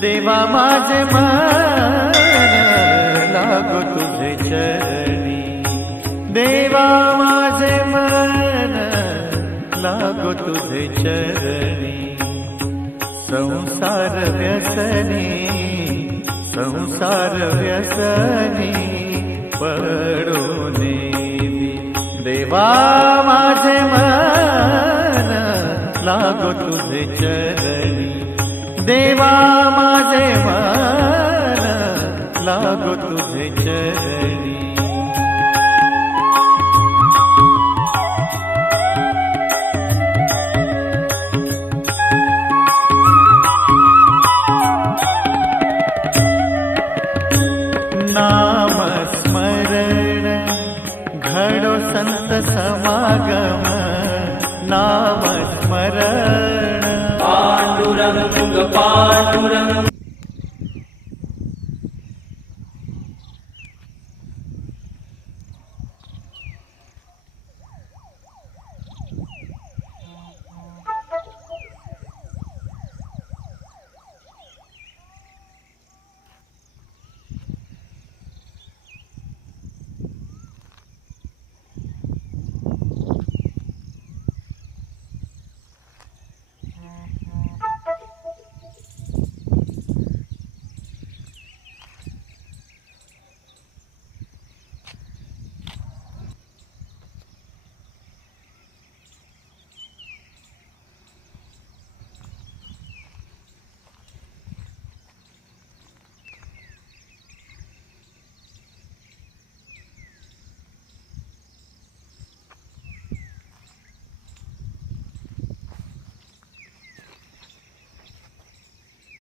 देवा माझे मन लागो तुझे चरणी, देवा माझे मन लागो तुझे चरणी। संसार व्यसनी, संसार व्यसनी पडून देवा माझे मन लागो तुझे चरणी, देवा माझे मन लागो तुझे चरणी।